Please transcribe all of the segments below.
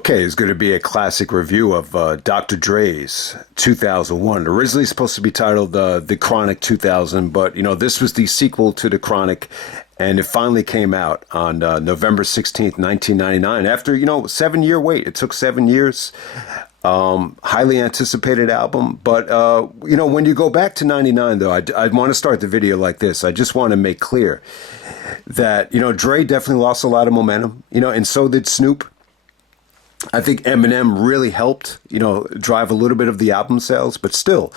Okay, it's going to be a classic review of Dr. Dre's 2001. Originally supposed to be titled The Chronic 2000, but this was the sequel to The Chronic, and it finally came out on November 16th, 1999. After 7-year wait, it took 7 years. Highly anticipated album, but when you go back to '99, though, I want to start the video like this. I just want to make clear that Dre definitely lost a lot of momentum, and so did Snoop. I think Eminem really helped, drive a little bit of the album sales, but still,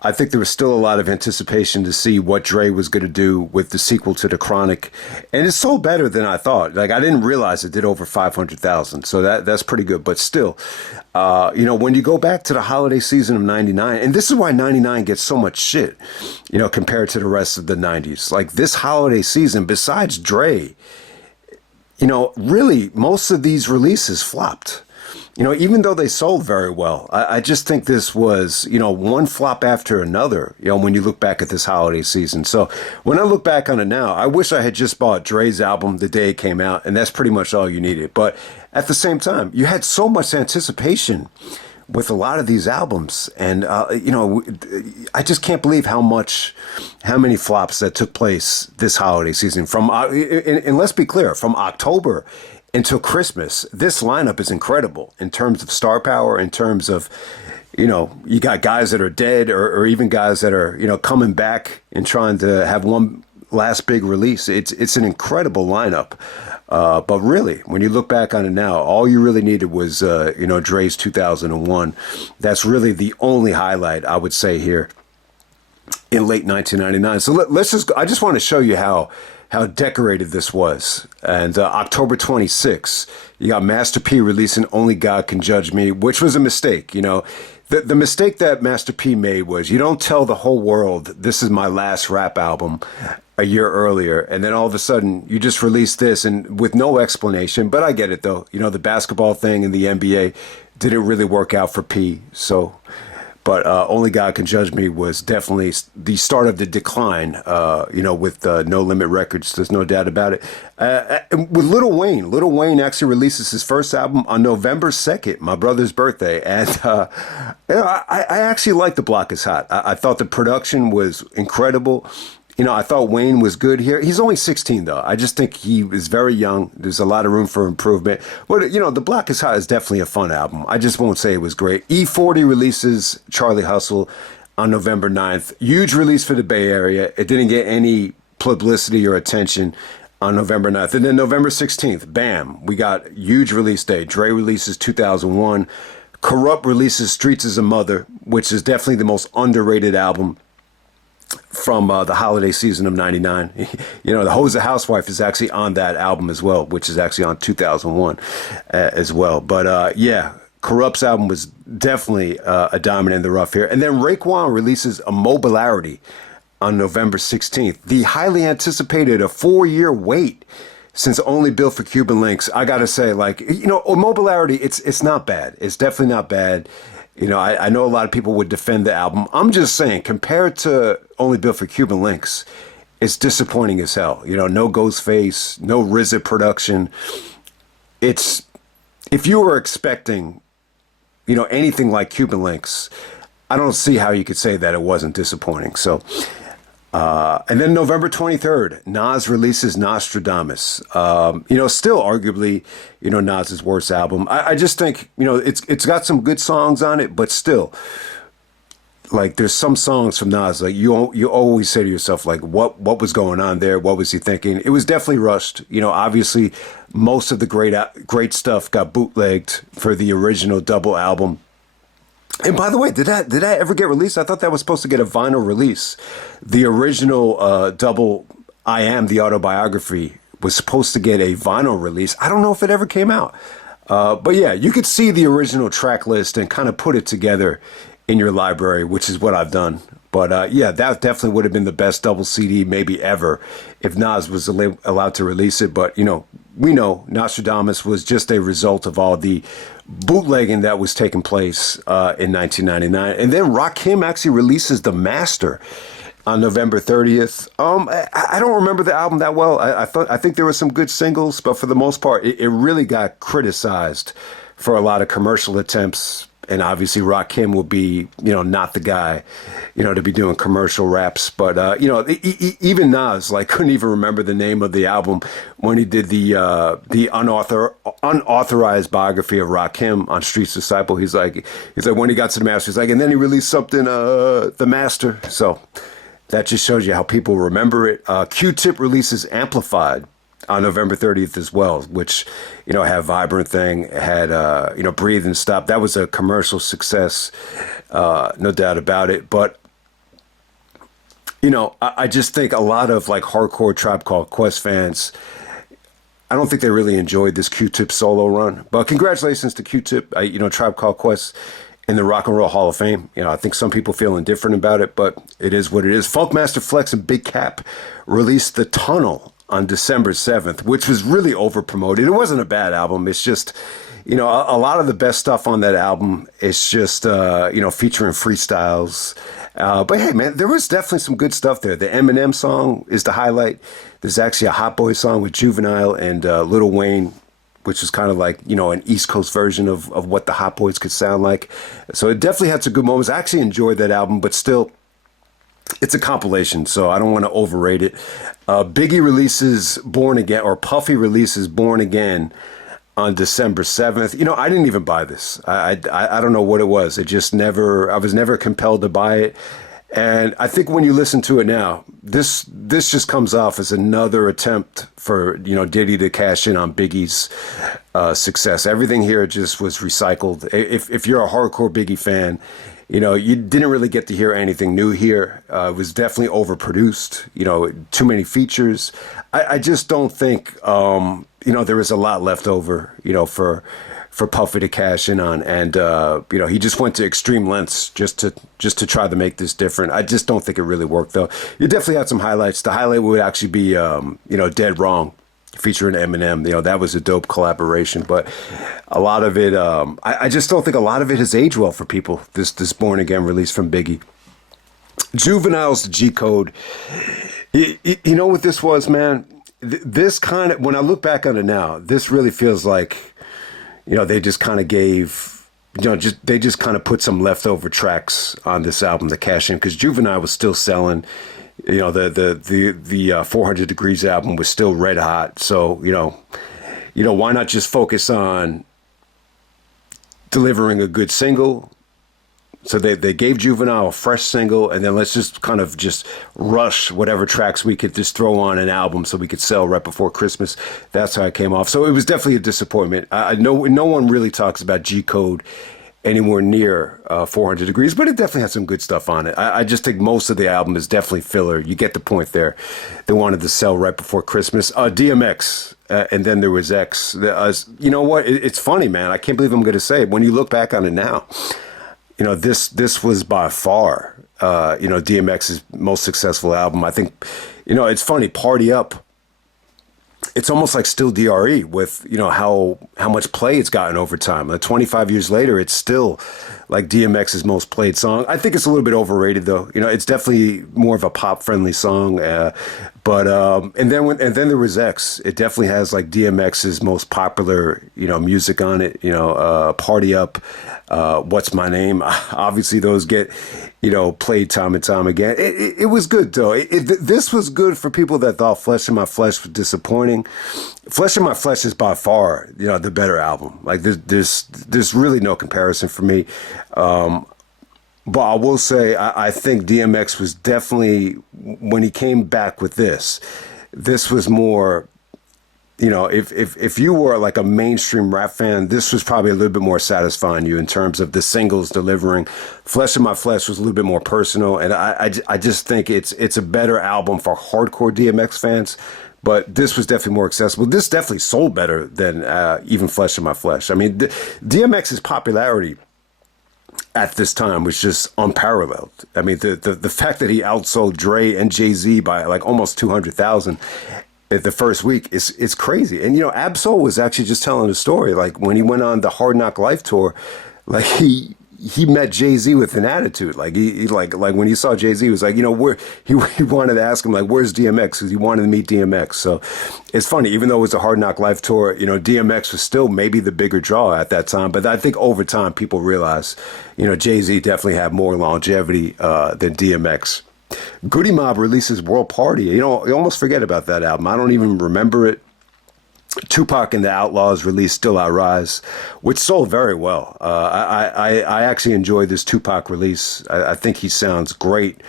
I think there was still a lot of anticipation to see what Dre was going to do with the sequel to The Chronic. And it sold better than I thought. Like, I didn't realize it did over 500,000. So that's pretty good. But still, when you go back to the holiday season of 99, and this is why 99 gets so much shit, compared to the rest of the 90s. Like, this holiday season, besides Dre, really, most of these releases flopped. Even though they sold very well, I just think this was, one flop after another, when you look back at this holiday season. So when I look back on it now, I wish I had just bought Dre's album the day it came out, and that's pretty much all you needed. But at the same time, you had so much anticipation with a lot of these albums. And, I just can't believe how many flops that took place this holiday season. And let's be clear, from October until Christmas, this lineup is incredible in terms of star power, in terms of, you got guys that are dead or even guys that are, coming back and trying to have one last big release. It's an incredible lineup. But really, when you look back on it now, all you really needed was, Dre's 2001. That's really the only highlight I would say here in late 1999. So I just want to show you how decorated this was. And October 26th, you got Master P releasing Only God Can Judge Me, which was a mistake. The mistake that Master P made was you don't tell the whole world this is my last rap album a year earlier, and then all of a sudden you just release this and with no explanation. But I get it, though. The basketball thing in the NBA didn't really work out for P. But Only God Can Judge Me was definitely the start of the decline, with No Limit Records. There's no doubt about it. With Lil Wayne actually releases his first album on November 2nd, my brother's birthday. And, I actually liked The Block Is Hot. I thought the production was incredible. I thought Wayne was good here. He's only 16, though. I just think he was very young. There's a lot of room for improvement. But, The Block Is Hot is definitely a fun album. I just won't say it was great. E40 releases Charlie Hustle on November 9th. Huge release for the Bay Area. It didn't get any publicity or attention on November 9th. And then November 16th, bam, we got huge release day. Dre releases 2001. Corrupt releases Streets Is a Mother, which is definitely the most underrated album from the holiday season of 99. The Hoes the Housewife is actually on that album as well, which is actually on 2001 as well. But Corrupt's album was definitely a diamond in the rough here. And then Raekwon releases Immobilarity on November 16th. The highly anticipated, a 4-year wait since Only Built for Cuban Links. I gotta say, Immobilarity, it's not bad. It's definitely not bad. I know a lot of people would defend the album. I'm just saying, compared to Only Built for Cuban Links, it's disappointing as hell. No Ghostface, no RZA production. If you were expecting, anything like Cuban Links, I don't see how you could say that it wasn't disappointing. So, and then November 23rd, Nas releases Nostradamus. Still arguably, Nas's worst album. I just think, it's got some good songs on it, but still, like, there's some songs from Nas, like, you always say to yourself, like, what was going on there? What was he thinking? It was definitely rushed. Obviously, most of the great stuff got bootlegged for the original double album. And by the way, did that ever get released? I thought that was supposed to get a vinyl release. The original double I Am, the autobiography, was supposed to get a vinyl release. I don't know if it ever came out. But yeah, you could see the original track list and kind of put it together in your library, which is what I've done. But that definitely would have been the best double CD maybe ever if Nas was allowed to release it. But, we know Nostradamus was just a result of all the bootlegging that was taking place in 1999. And then Rakim actually releases The Master on November 30th. I don't remember the album that well. I think there were some good singles, but for the most part, it really got criticized for a lot of commercial attempts. And obviously, Rakim will be, not the guy, to be doing commercial raps. But even Nas, like, couldn't even remember the name of the album when he did the unauthorized biography of Rakim on Streets Disciple. He's like, when he got to the Master, he's like, and then he released something, The Master. So that just shows you how people remember it. Q-Tip releases Amplified on November 30th as well, which, had Vibrant Thing, had, Breathe and Stop. That was a commercial success, no doubt about it. But, I just think a lot of like hardcore Tribe Called Quest fans, I don't think they really enjoyed this Q-Tip solo run. But congratulations to Q-Tip, Tribe Called Quest in the Rock and Roll Hall of Fame. I think some people feel indifferent about it, but it is what it is. Funkmaster Flex and Big Cap released The Tunnel on December 7th, which was really over promoted. It wasn't a bad album. It's just, a lot of the best stuff on that album is just, featuring freestyles. But hey, man, there was definitely some good stuff there. The Eminem song is the highlight. There's actually a Hot Boy song with Juvenile and Lil Wayne, which is kind of like, an East Coast version of what the Hot Boys could sound like. So it definitely had some good moments. I actually enjoyed that album, but still, it's a compilation, so I don't want to overrate it. Biggie releases Born Again, or Puffy releases Born Again on December 7th. I didn't even buy this. I don't know what it was. I was never compelled to buy it. And I think when you listen to it now, this just comes off as another attempt for, Diddy to cash in on Biggie's success. Everything here just was recycled. If you're a hardcore Biggie fan, you didn't really get to hear anything new here. It was definitely overproduced, too many features. I just don't think, there was a lot left over, for Puffy to cash in on. And, he just went to extreme lengths just to try to make this different. I just don't think it really worked, though. You definitely had some highlights. The highlight would actually be, Dead Wrong, featuring Eminem. That was a dope collaboration, but a lot of it, I just don't think a lot of it has aged well for people. This Born Again release from Biggie. Juvenile's G Code. You know what this was, man? This kind of, when I look back on it now, this really feels like, they just kind of gave, they just kind of put some leftover tracks on this album to cash in, because Juvenile was still selling. The 400 Degrees album was still red hot. So, why not just focus on delivering a good single? So they gave Juvenile a fresh single, and then let's just kind of just rush whatever tracks we could just throw on an album so we could sell right before Christmas. That's how it came off. So it was definitely a disappointment. No one really talks about G Code anywhere near 400 Degrees, but it definitely had some good stuff on it. I just think most of the album is definitely filler. You get the point there. They wanted to sell right before Christmas. DMX, and then there was X. You know what? It's funny, man. I can't believe I'm going to say it. When you look back on it now, this was by far, DMX's most successful album. I think, it's funny, Party Up, it's almost like still DRE with, how much play it's gotten over time. 25 years later, it's still like DMX's most played song. I think it's a little bit overrated, though. It's definitely more of a pop friendly song. But and then there was X. It definitely has like DMX's most popular, music on it. Party Up, What's My Name. Obviously, those get, played time and time again. It was good though. This was good for people that thought Flesh in My Flesh was disappointing. Flesh in My Flesh is by far, the better album. Like there's really no comparison for me. But I will say, I think DMX was definitely, when he came back with this was more, if you were like a mainstream rap fan, this was probably a little bit more satisfying you in terms of the singles delivering. Flesh in My Flesh was a little bit more personal, and I just think it's a better album for hardcore DMX fans. But this was definitely more accessible. This definitely sold better than even Flesh in My Flesh. I mean, DMX's popularity at this time was just unparalleled. I mean, the fact that he outsold Dre and Jay-Z by like almost 200,000 at the first week is crazy. And, Ab-Soul was actually just telling a story. Like when he went on the Hard Knock Life tour, like he he met Jay-Z with an attitude. Like like when he saw Jay-Z, he was like, where he wanted to ask him like, where's DMX? Because he wanted to meet DMX. So it's funny, even though it was a Hard Knock Life tour, DMX was still maybe the bigger draw at that time. But I think over time people realized, Jay-Z definitely had more longevity than DMX. Goody Mob releases World Party. You almost forget about that album. I don't even remember it. Tupac and the Outlaws released Still I Rise, which sold very well. I actually enjoyed this Tupac release. I think he sounds great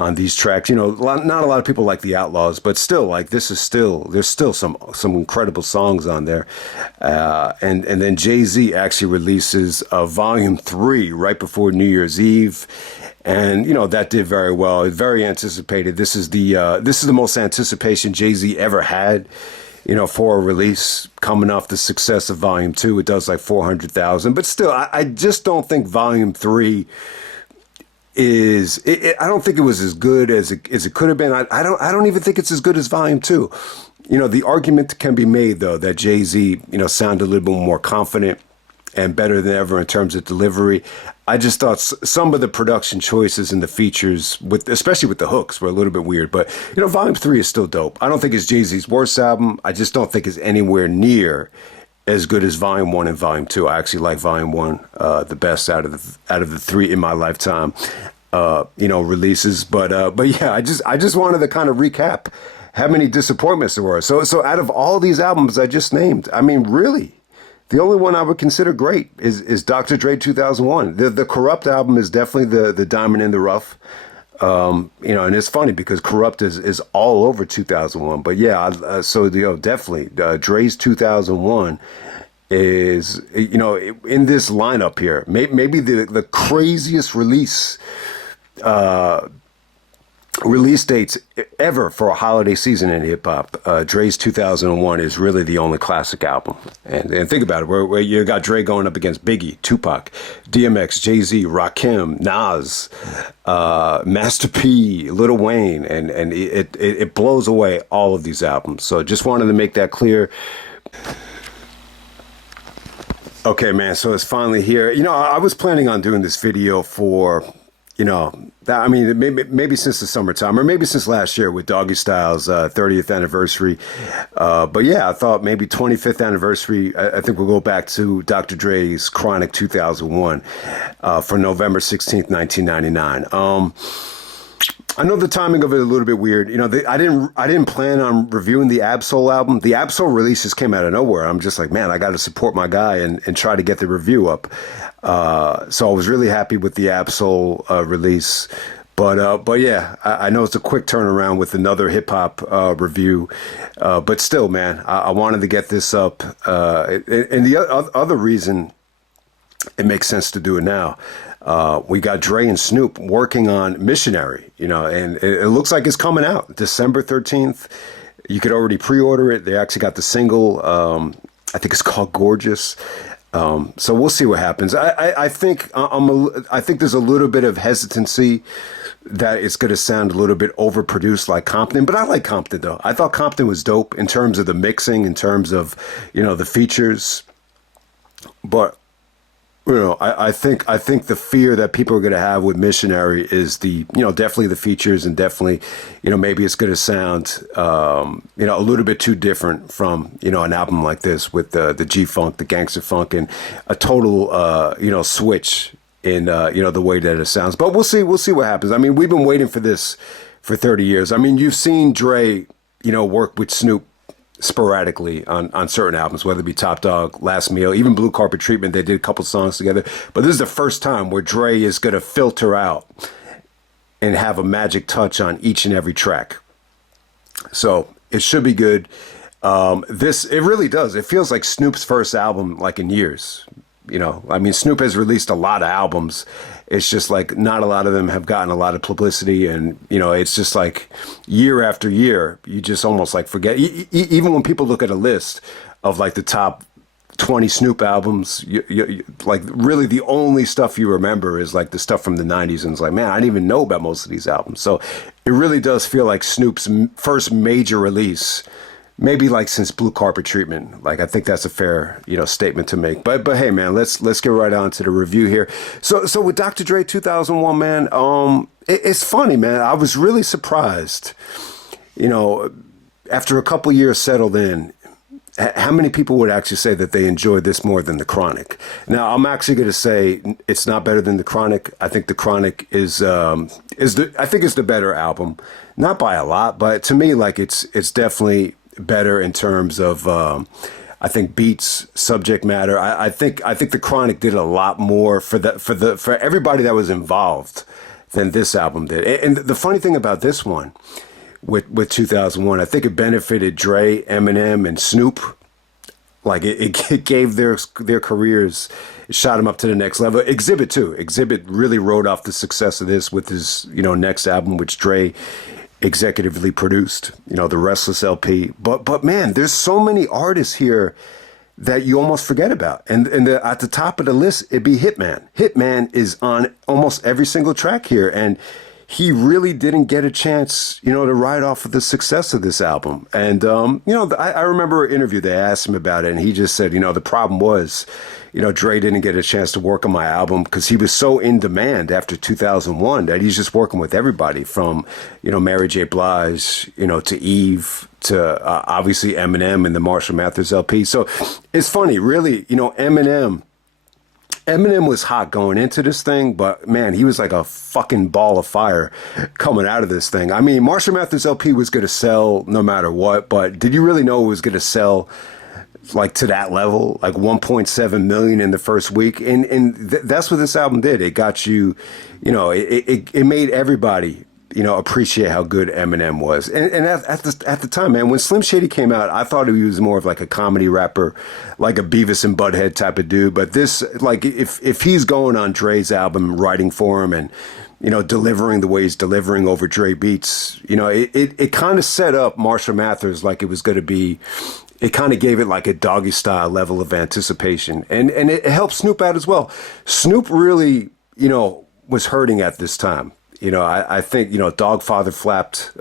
on these tracks. Not a lot of people like the Outlaws, but still, like there's still some incredible songs on there. And then Jay-Z actually releases Volume 3 right before New Year's Eve. And that did very well. It's very anticipated. This is the most anticipation Jay-Z ever had, for a release coming off the success of Volume 2. It does like 400,000. But still, I just don't think Volume 3 I don't think it was as good as it could have been. I don't even think it's as good as Volume 2. The argument can be made, though, that Jay-Z, sounded a little bit more confident and better than ever in terms of delivery. I just thought some of the production choices and the features, especially with the hooks, were a little bit weird. But, Volume 3 is still dope. I don't think it's Jay-Z's worst album. I just don't think it's anywhere near as good as Volume 1 and Volume 2. I actually like Volume 1 the best out of the three in my lifetime, releases. But yeah, I just wanted to kind of recap how many disappointments there were. So out of all these albums I just named, I mean, really, the only one I would consider great is Dr. Dre 2001. The Corrupt album is definitely the diamond in the rough. And it's funny because Corrupt is all over 2001. But yeah, definitely Dre's 2001 is, in this lineup here, maybe the craziest release dates ever for a holiday season in hip hop. Dre's 2001 is really the only classic album. And think about it, where you got Dre going up against Biggie, Tupac, DMX, Jay-Z, Rakim, Nas, Master P, Lil Wayne, and it blows away all of these albums. So just wanted to make that clear. Okay, man, so it's finally here. I was planning on doing this video for maybe since the summertime or maybe since last year with Doggy Style's 30th anniversary. But yeah, I thought maybe 25th anniversary. I think we'll go back to Dr. Dre's Chronic 2001 for November 16th, 1999. I know the timing of it is a little bit weird. I didn't plan on reviewing the Ab-Soul album. The Ab-Soul releases came out of nowhere. I'm just like, man, I got to support my guy and try to get the review up. So I was really happy with the Ab-Soul release. But yeah, I know it's a quick turnaround with another hip hop review. But still, man, I wanted to get this up. And the other reason it makes sense to do it now. We got Dre and Snoop working on Missionary, and it looks like it's coming out December 13th. You could already pre-order it. They actually got the single. I think it's called Gorgeous. So we'll see what happens. I think there's a little bit of hesitancy that it's going to sound a little bit overproduced like Compton, but I like Compton though. I thought Compton was dope in terms of the mixing, in terms of, the features, but I think the fear that people are going to have with Missionary is definitely the features, and definitely, maybe it's going to sound, a little bit too different from, an album like this with the G-Funk, the gangster funk, and a total, switch in, the way that it sounds. But we'll see what happens. I mean, we've been waiting for this for 30 years. I mean, you've seen Dre, work with Snoop sporadically on certain albums, whether it be Top Dog, Last Meal, even Blue Carpet Treatment. They did a couple songs together. But this is the first time where Dre is going to filter out and have a magic touch on each and every track. So it should be good. It really does. It feels like Snoop's first album like in years. Snoop has released a lot of albums. It's just like not a lot of them have gotten a lot of publicity, and it's just like year after year, you just almost like forget. Even when people look at a list of like the top 20 Snoop albums, you like really the only stuff you remember is like the stuff from the 90s, and it's like, man, I didn't even know about most of these albums. So it really does feel like Snoop's first major release maybe like since Blue Carpet Treatment. Like I think that's a fair, statement to make. But hey, man, let's get right on to the review here. So with Dr. Dre 2001, man, it's funny, man. I was really surprised, after a couple years settled in, how many people would actually say that they enjoyed this more than The Chronic? Now, I'm actually going to say it's not better than The Chronic. I think The Chronic is the better album, not by a lot, but to me, like it's definitely better in terms of I think beats, subject matter. I think The Chronic did a lot more for everybody that was involved than this album did. And the funny thing about this one, with 2001, I think it benefited Dre, Eminem, and Snoop. Like it gave their careers, it shot them up to the next level. Exhibit too. Exhibit really rode off the success of this with his next album, which Dre executively produced. The Restless LP. But man, there's so many artists here that you almost forget about. And at the top of the list, it'd be Hitman. Hitman is on almost every single track here, and he really didn't get a chance, to ride off of the success of this album. And, I remember an interview, they asked him about it, and he just said, the problem was, Dre didn't get a chance to work on my album because he was so in demand after 2001 that he's just working with everybody from, Mary J. Blige, to Eve, to obviously Eminem and the Marshall Mathers LP. So it's funny, really, Eminem was hot going into this thing, but man, he was like a fucking ball of fire coming out of this thing. I mean, Marshall Mathers LP was going to sell no matter what, but did you really know it was going to sell like to that level, like 1.7 million in the first week? And that's what this album did. It got you, it made everybody appreciate how good Eminem was. And at the time, man, when Slim Shady came out, I thought he was more of like a comedy rapper, like a Beavis and Butthead type of dude. But this, like, if he's going on Dre's album, writing for him and, delivering the way he's delivering over Dre beats, it kind of set up Marshall Mathers like it was going to be. It kind of gave it like a Doggy Style level of anticipation. And it helped Snoop out as well. Snoop really, was hurting at this time. I think, Dogfather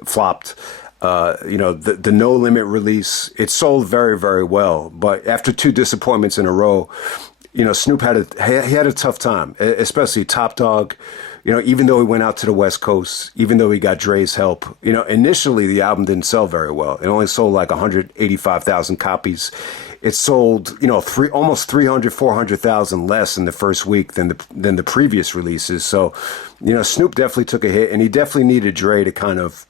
flopped. The No Limit release, it sold very, very well. But after two disappointments in a row, Snoop had a tough time, especially Top Dog. Even though he went out to the West Coast, even though he got Dre's help, initially the album didn't sell very well. It only sold like 185,000 copies. It sold, almost 400,000 less in the first week than the previous releases. So, Snoop definitely took a hit, and he definitely needed Dre to kind of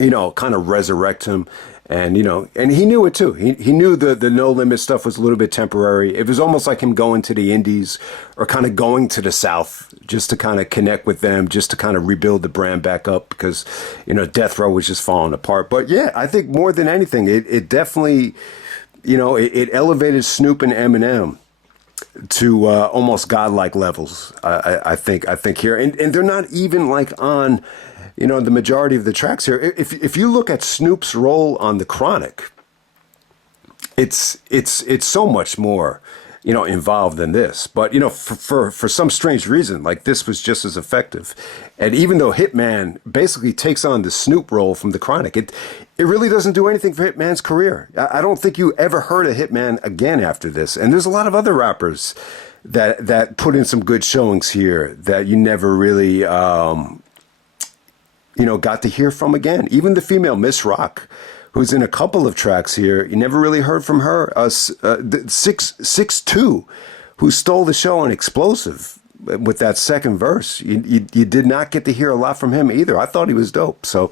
resurrect him. And, and he knew it too. He knew the No Limit stuff was a little bit temporary. It was almost like him going to the Indies or kind of going to the South just to kind of connect with them, just to kind of rebuild the brand back up because, Death Row was just falling apart. But yeah, I think more than anything, it definitely, it elevated Snoop and Eminem to almost godlike levels. I think here, and they're not even like on, the majority of the tracks here. If you look at Snoop's role on The Chronic, it's so much more, involved than this. But for some strange reason, like this was just as effective. And even though Hitman basically takes on the Snoop role from The Chronic, it really doesn't do anything for Hitman's career. I don't think you ever heard of Hitman again after this. And there's a lot of other rappers that put in some good showings here that you never really got to hear from again. Even the female Miss Rock, who's in a couple of tracks here, you never really heard from her. 6'2", who stole the show on Explosive with that second verse. You did not get to hear a lot from him either. I thought he was dope. So,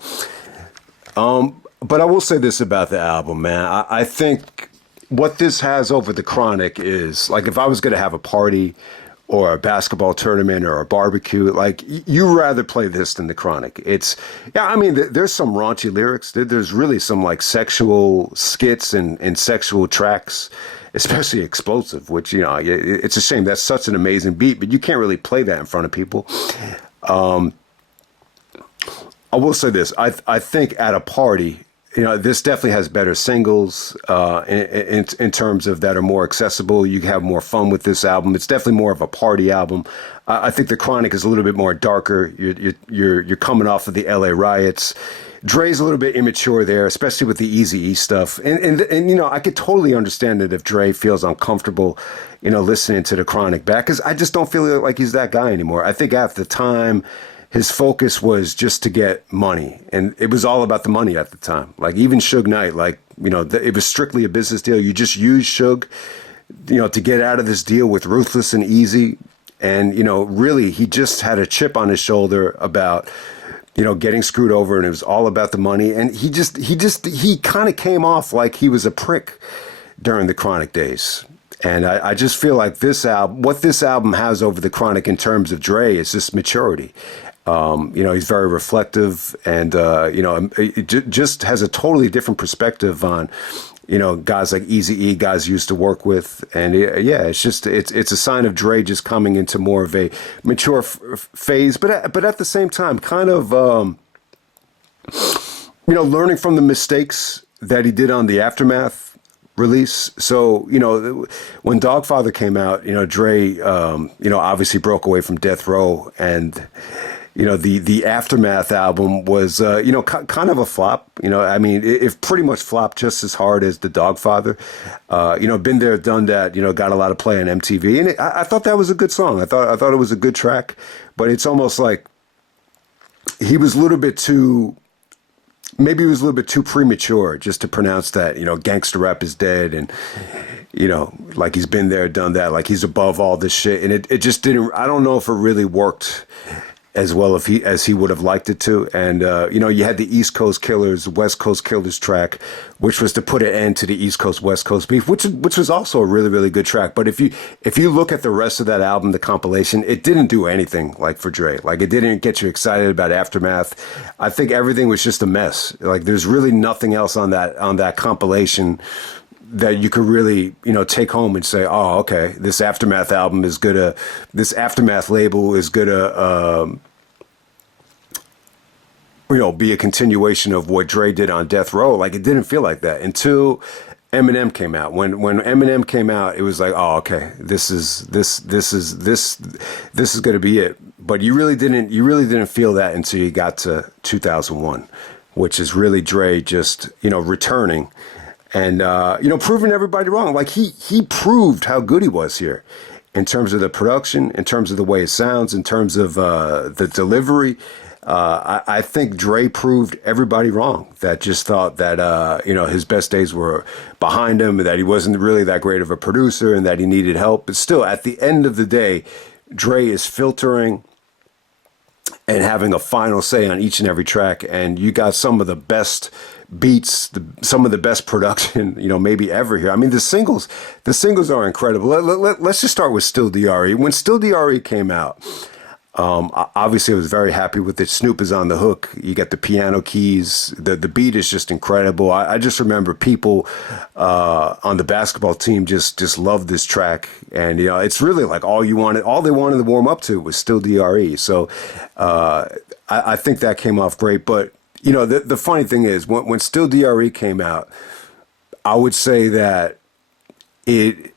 but I will say this about the album, man. I think what this has over The Chronic is, like, if I was going to have a party or a basketball tournament or a barbecue, like, you rather play this than The Chronic. There's some raunchy lyrics. There's really some like sexual skits and sexual tracks, especially Explosive, which, it's a shame. That's such an amazing beat, but you can't really play that in front of people. I will say this. I think at a party, this definitely has better singles in terms of that are more accessible. You have more fun with this album. It's definitely more of a party album. I think The Chronic is a little bit more darker. You're coming off of the LA riots. Dre's a little bit immature there, especially with the Eazy-E stuff. And you know, I could totally understand it if Dre feels uncomfortable, you know, listening to the Chronic back, because I just don't feel like he's that guy anymore. I think at the time, his focus was just to get money, and it was all about the money at the time. Like even Suge Knight, like, you know, it was strictly a business deal. You just use Suge, you know, to get out of this deal with Ruthless and Easy. And, you know, really, he just had a chip on his shoulder about, you know, getting screwed over, and it was all about the money. And he kind of came off like he was a prick during the Chronic days. And I just feel like what this album has over the Chronic in terms of Dre is just maturity. You know, he's very reflective, and you know, it just has a totally different perspective on, you know, guys like Eazy-E, guys he used to work with. And yeah, it's just it's a sign of Dre just coming into more of a mature phase, but at the same time, kind of you know, learning from the mistakes that he did on the Aftermath release. So, you know, when Dogfather came out, you know, Dre, you know, obviously broke away from Death Row, and you know, the Aftermath album was, you know, kind of a flop. You know, I mean, it pretty much flopped just as hard as the Dogfather. You know, Been There, Done That, you know, got a lot of play on MTV. And I thought that was a good song. I thought it was a good track. But it's almost like he was a little bit too, maybe he was a little bit too premature just to pronounce that, you know, gangster rap is dead, and, you know, like he's been there, done that, like he's above all this shit. And it just didn't, I don't know if it really worked as well as he would have liked it to. And you know, you had the East Coast Killers, West Coast Killers track, which was to put an end to the East Coast West Coast beef, which was also a really, really good track. But if you look at the rest of that album, the compilation, it didn't do anything like for Dre. Like it didn't get you excited about Aftermath. I think everything was just a mess. Like there's really nothing else on that compilation that you could really, you know, take home and say, oh, okay, this Aftermath album is good. This Aftermath label is good. You know, be a continuation of what Dre did on Death Row. Like it didn't feel like that until Eminem came out. When Eminem came out, it was like, oh, okay, this is going to be it. But you really didn't feel that until you got to 2001, which is really Dre just, you know, returning. And, you know, proving everybody wrong. Like he proved how good he was here in terms of the production, in terms of the way it sounds, in terms of the delivery. I think Dre proved everybody wrong that just thought that, you know, his best days were behind him, that he wasn't really that great of a producer, and that he needed help. But still, at the end of the day, Dre is filtering and having a final say on each and every track. And you got some of the best beats, some of the best production, you know, maybe ever here. I mean, the singles are incredible. Let's just start with Still DRE. When Still DRE came out, obviously I was very happy with it. Snoop is on the hook. You got the piano keys. The beat is just incredible. I just remember people on the basketball team just loved this track. And, you know, it's really like all they wanted to warm up to was Still DRE. So I think that came off great. But, you know, the funny thing is when Still DRE came out, I would say that it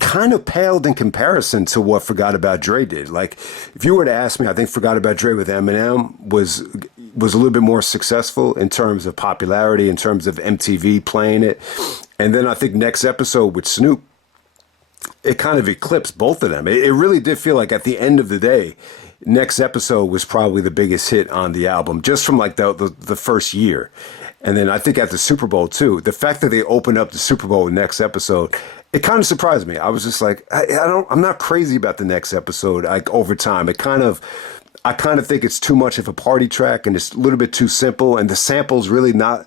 kind of paled in comparison to what Forgot About Dre did. Like, if you were to ask me, I think Forgot About Dre with Eminem was a little bit more successful in terms of popularity, in terms of MTV playing it. And then I think Next Episode with Snoop, it kind of eclipsed both of them. It really did feel like at the end of the day, Next Episode was probably the biggest hit on the album, just from like the first year. And then I think at the Super Bowl too, the fact that they opened up the Super Bowl with Next Episode, it kind of surprised me. I was just like, I'm not crazy about the Next Episode. Like over time, I kind of think it's too much of a party track, and it's a little bit too simple. And the sample's really not,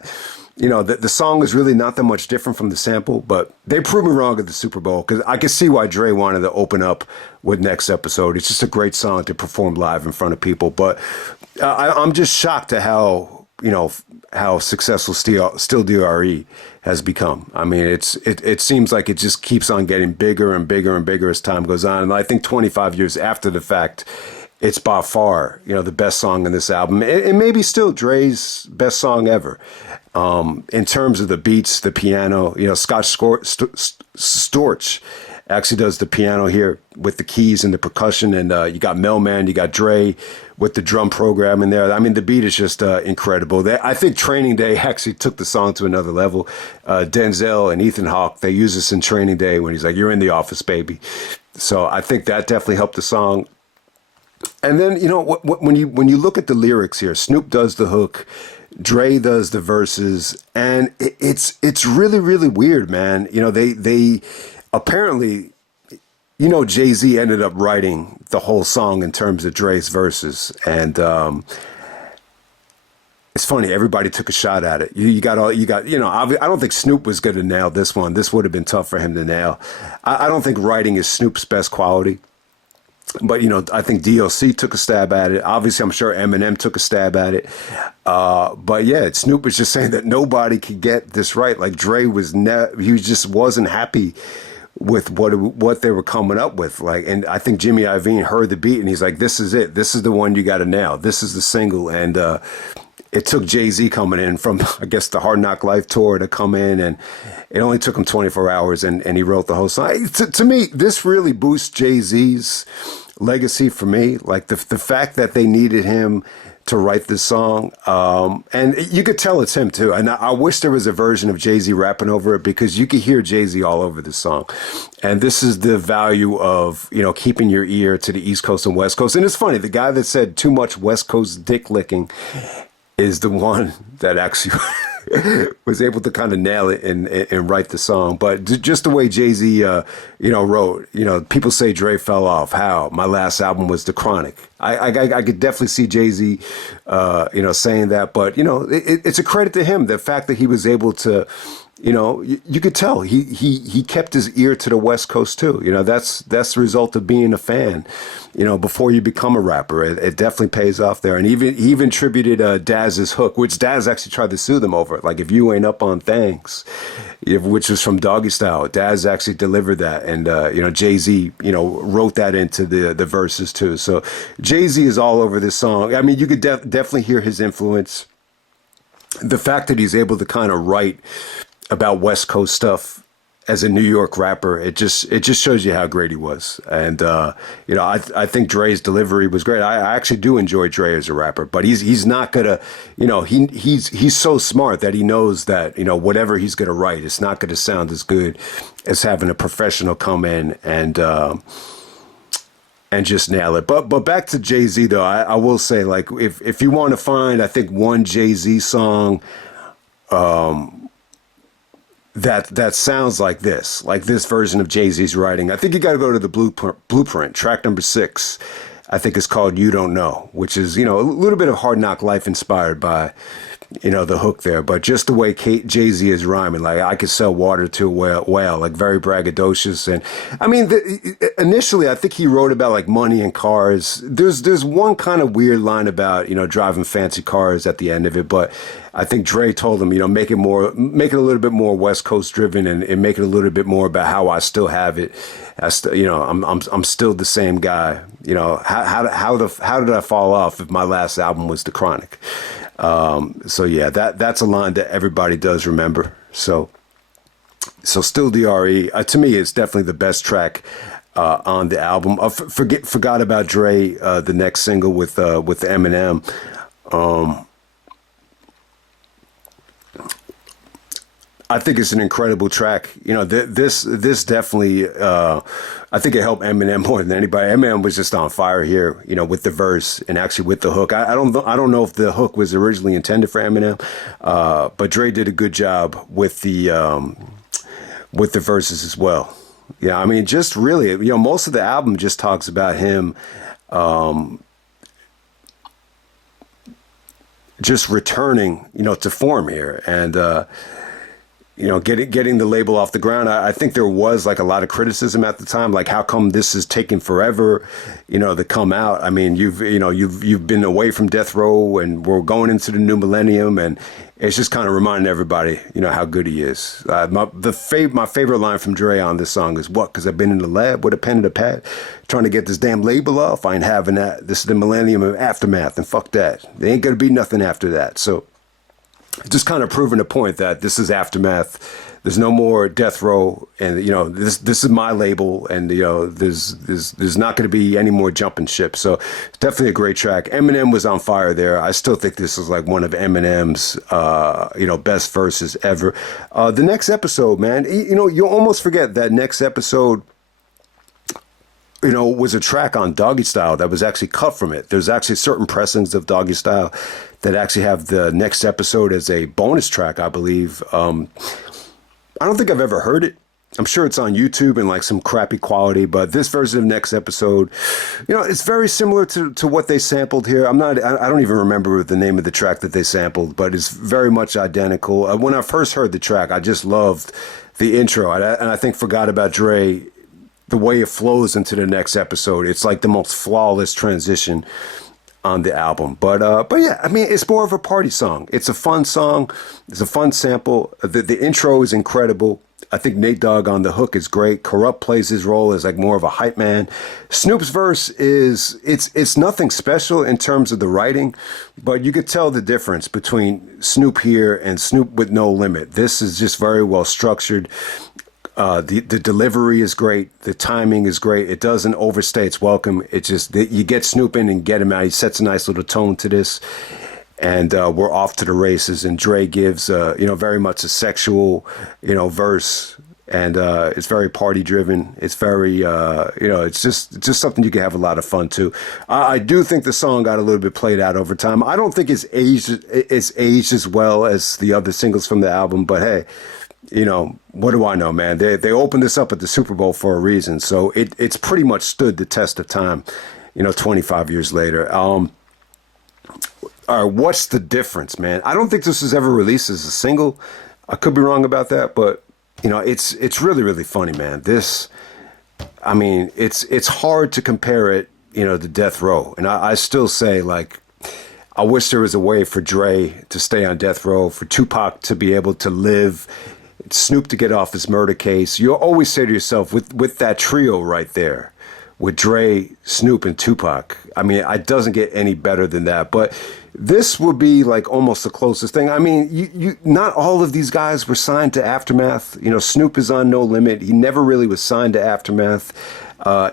you know, the song is really not that much different from the sample. But they proved me wrong at the Super Bowl, because I could see why Dre wanted to open up with Next Episode. It's just a great song to perform live in front of people. But I'm just shocked at how, you know, how successful Still DRE has become. I mean, it seems like it just keeps on getting bigger and bigger and bigger as time goes on. And I think 25 years after the fact, it's by far, you know, the best song in this album. It may be still Dre's best song ever. In terms of the beats, the piano, you know, Scott Storch actually does the piano here with the keys and the percussion, and you got Melman, you got Dre with the drum program in there. I mean, the beat is just incredible. I think Training Day actually took the song to another level. Denzel and Ethan Hawke, they use this in Training Day when he's like, "You're in the office, baby." So I think that definitely helped the song. And then when you look at the lyrics here, Snoop does the hook, Dre does the verses, and it's really really weird, man. They apparently, Jay-Z ended up writing the whole song in terms of Dre's verses, and it's funny. Everybody took a shot at it. I don't think Snoop was going to nail this one. This would have been tough for him to nail. I don't think writing is Snoop's best quality. But, I think DLC took a stab at it. Obviously, I'm sure Eminem took a stab at it. But yeah, Snoop was just saying that nobody could get this right. Like Dre he just wasn't happy with what they were coming up with. Like, and I think Jimmy Iovine heard the beat and he's like, "This is it. This is the one you got to nail. This is the single." And it took Jay-Z coming in from, I guess, the Hard Knock Life tour to come in, and it only took him 24 hours, and he wrote the whole song. To me, this really boosts Jay-Z's legacy for me. Like the fact that they needed him to write this song, and you could tell it's him too. And I wish there was a version of Jay-Z rapping over it, because you could hear Jay-Z all over this song. And this is the value of, keeping your ear to the East Coast and West Coast. And it's funny, the guy that said too much West Coast dick licking is the one that actually was able to kind of nail it and write the song. But just the way Jay-Z, wrote, people say Dre fell off. How? My last album was The Chronic. I could definitely see Jay-Z, saying that. But, it's a credit to him, the fact that he was able to, you could tell he kept his ear to the West Coast too. That's the result of being a fan. Before you become a rapper, it definitely pays off there. And he even tributed Daz's hook, which Daz actually tried to sue them over. Like, if you ain't up on things, which was from Doggy Style, Daz actually delivered that, and Jay-Z wrote that into the verses too. So Jay-Z is all over this song. I mean, you could definitely hear his influence. The fact that he's able to kind of write about West Coast stuff as a New York rapper, it just shows you how great he was. And I think Dre's delivery was great. I actually do enjoy Dre as a rapper, but he's not gonna, he's so smart that he knows that whatever he's gonna write, it's not gonna sound as good as having a professional come in and just nail it. But back to Jay-Z though, I will say, like, if you want to find, I think, one Jay-Z song that sounds like this version of Jay-Z's writing, I think you got to go to the Blueprint. Track number 6, I think, is called "You Don't Know," which is, a little bit of Hard Knock Life inspired by, the hook there. But just the way Jay-Z is rhyming, like, I could sell water to a whale, like, very braggadocious. And I mean, initially, I think he wrote about, like, money and cars. There's one kind of weird line about, driving fancy cars at the end of it, but I think Dre told him, make it a little bit more West Coast driven, and make it a little bit more about how I still have it. I'm still the same guy. How did I fall off if my last album was The Chronic? So yeah, that's a line that everybody does remember. So Still Dre, to me, it's definitely the best track on the album. Forgot About Dre, the next single with Eminem. I think it's an incredible track. This definitely, I think it helped Eminem more than anybody. Eminem was just on fire here, with the verse and actually with the hook. I don't know if the hook was originally intended for Eminem, but Dre did a good job with the verses as well. Yeah, I mean, just really, most of the album just talks about him, just returning, to form here, and getting the label off the ground. I think there was, like, a lot of criticism at the time, like, how come this is taking forever, to come out? I mean, you've been away from Death Row, and we're going into the new millennium, and it's just kind of reminding everybody, how good he is. My favorite line from Dre on this song is, "What? Because I've been in the lab with a pen and a pad, trying to get this damn label off. I ain't having that. This is the millennium of aftermath, and fuck that. There ain't gonna be nothing after that." So, just kind of proving the point that this is aftermath. there's no more Death Row, and this is my label, and there's not going to be any more jumping ship. So definitely a great track. Eminem was on fire there. I still think this is like one of Eminem's best verses ever. The next episode, man, you almost forget that next episode was a track on Doggy Style that was actually cut from it. There's actually certain pressings of Doggy Style that actually have the next episode as a bonus track, I believe. I don't think I've ever heard it. I'm sure it's on YouTube in like some crappy quality, but this version of next episode, it's very similar to what they sampled here. I don't even remember the name of the track that they sampled, but it's very much identical. When I first heard the track, I just loved the intro, and I think Forgot About Dre, the way it flows into the next episode. It's like the most flawless transition on the album. But yeah, I mean, it's more of a party song. It's a fun song. It's a fun sample. The intro is incredible. I think Nate Dogg on the hook is great. Corrupt plays his role as like more of a hype man. Snoop's verse it's nothing special in terms of the writing, but you could tell the difference between Snoop here and Snoop with No Limit. This is just very well structured. The delivery is great. The timing is great. It doesn't overstay its welcome. It just, you get Snoop in and get him out. He sets a nice little tone to this. And we're off to the races. And Dre gives, very much a sexual, verse. And it's very party driven. It's very, it's just something you can have a lot of fun to. I do think the song got a little bit played out over time. I don't think it's aged as well as the other singles from the album. But hey, what do I know, man? They opened this up at the Super Bowl for a reason. So it's pretty much stood the test of time, 25 years later. All right, what's the difference, man? I don't think this was ever released as a single. I could be wrong about that, but it's really, really funny, man. It's hard to compare it, to Death Row. And I still say, like, I wish there was a way for Dre to stay on Death Row, for Tupac to be able to live, Snoop to get off his murder case. You always say to yourself, with that trio right there, with Dre, Snoop, and Tupac, I mean, it doesn't get any better than that. But this would be like almost the closest thing. I mean, you not all of these guys were signed to Aftermath. Snoop is on No Limit. He never really was signed to Aftermath.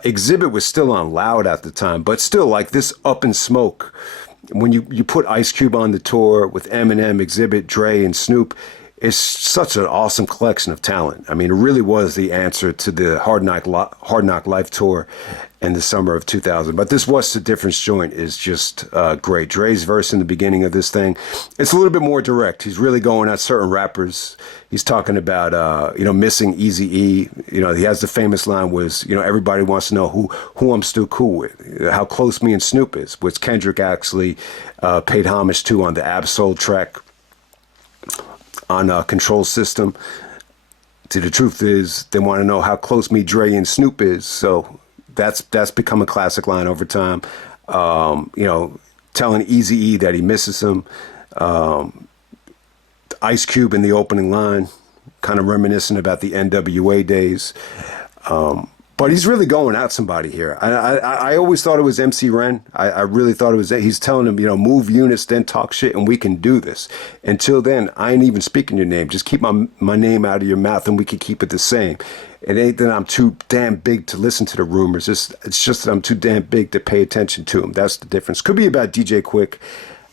Exhibit was still on Loud at the time, but still, like, this Up in Smoke, when you put Ice Cube on the tour with Eminem, Exhibit, Dre, and Snoop, it's such an awesome collection of talent. I mean, it really was the answer to the Hard Knock Life tour in the summer of 2000. But this What's the Difference joint is just great. Dre's verse in the beginning of this thing, it's a little bit more direct. He's really going at certain rappers. He's talking about, missing Eazy-E. He has the famous line was, everybody wants to know who I'm still cool with, how close me and Snoop is, which Kendrick actually paid homage to on the Absol track on Control System. The truth is, they want to know how close me, Dre, and Snoop is. So that's become a classic line over time. Telling Eazy-E that he misses him. Ice Cube in the opening line, kind of reminiscent about the NWA days. But he's really going at somebody here. I always thought it was MC Ren. I really thought it was that. He's telling him, move units, then talk shit, and we can do this. Until then, I ain't even speaking your name. Just keep my name out of your mouth, and we can keep it the same. It ain't that I'm too damn big to listen to the rumors. It's just that I'm too damn big to pay attention to them. That's the difference. Could be about DJ Quick.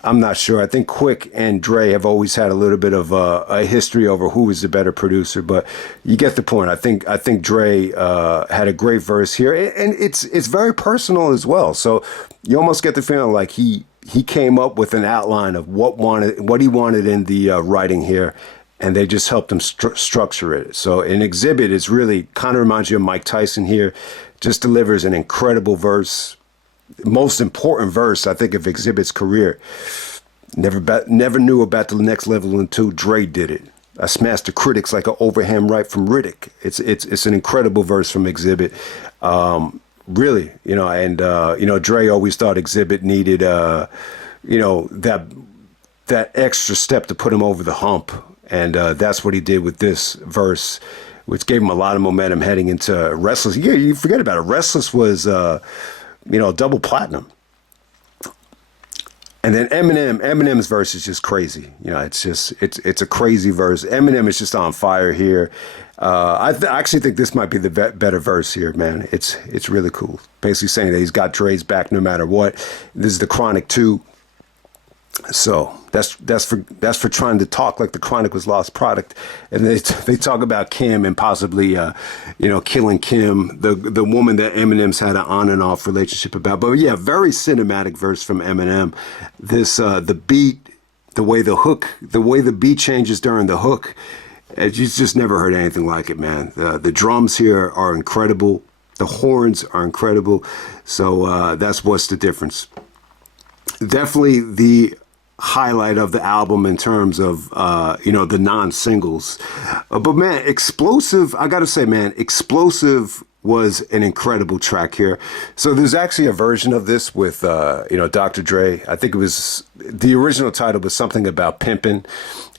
I'm not sure. I think Quick and Dre have always had a little bit of a history over who is the better producer, but you get the point. I think Dre had a great verse here, and it's very personal as well. So you almost get the feeling like he came up with an outline of what he wanted in the writing here, and they just helped him structure it. So in Exhibit, it's really kind of reminds you of Mike Tyson here. Just delivers an incredible verse. Most important verse, I think, of Exhibit's career. Never knew about the next level until Dre did it. I smashed the critics like an overhand right from Riddick. It's an incredible verse from Exhibit. Really, Dre always thought Exhibit needed, that extra step to put him over the hump. And that's what he did with this verse, which gave him a lot of momentum heading into Restless. Yeah, you forget about it. Restless was, double platinum. And then Eminem's verse is just crazy. You know, it's a crazy verse. Eminem is just on fire here. I actually think this might be the better verse here, man. It's really cool. Basically saying that he's got Dre's back no matter what. This is the Chronic 2. So that's for trying to talk like the Chronic was lost product, and they talk about Kim and possibly killing Kim, the woman that Eminem's had an on and off relationship about. But yeah, very cinematic verse from Eminem. This the beat, the way the beat changes during the hook, you just never heard anything like it, man. The drums here are incredible. The horns are incredible. So that's what's the difference. Definitely the highlight of the album in terms of the non-singles, but man, Explosive, I gotta say, man, Explosive was an incredible track here. So there's actually a version of this with Dr. Dre. I think it was, the original title was something about pimping,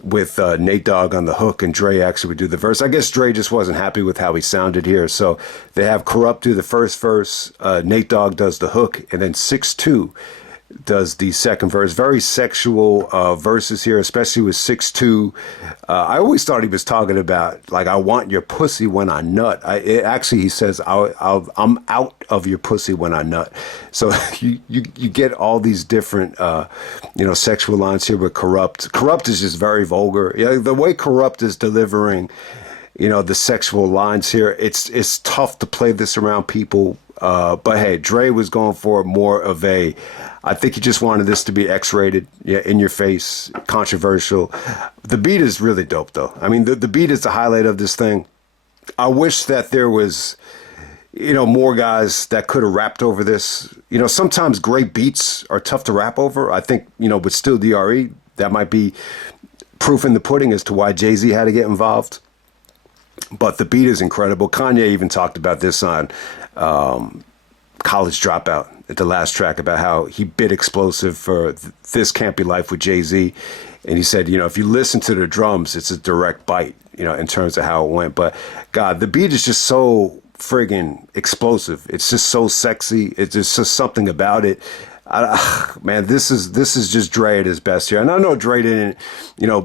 with Nate Dogg on the hook, and Dre actually would do the verse. I guess Dre just wasn't happy with how he sounded here, so they have Corrupt do the first verse, Nate Dogg does the hook, and then 6'2" does the second verse. Very sexual verses here, especially with 6'2". I always thought he was talking about, like, I want your pussy when I nut. Actually, he says, I'm out of your pussy when I nut. So you get all these different, sexual lines here with Corrupt. Corrupt is just very vulgar. Yeah, the way Corrupt is delivering, the sexual lines here, it's tough to play this around people. But hey, Dre was going for more of I think he just wanted this to be X-rated, in your face, controversial. The beat is really dope, though. I mean, the beat is the highlight of this thing. I wish that there was, more guys that could have rapped over this. Sometimes great beats are tough to rap over. I think, but still DRE, that might be proof in the pudding as to why Jay-Z had to get involved. But the beat is incredible. Kanye even talked about this on College Dropout at the last track, about how he bit Explosive for This Can't Be Life with Jay-Z. And he said, if you listen to the drums, it's a direct bite, in terms of how it went. But God, the beat is just so friggin' explosive. It's just so sexy. It's just something about it. Man, this is just Dre at his best here. And I know Dre didn't,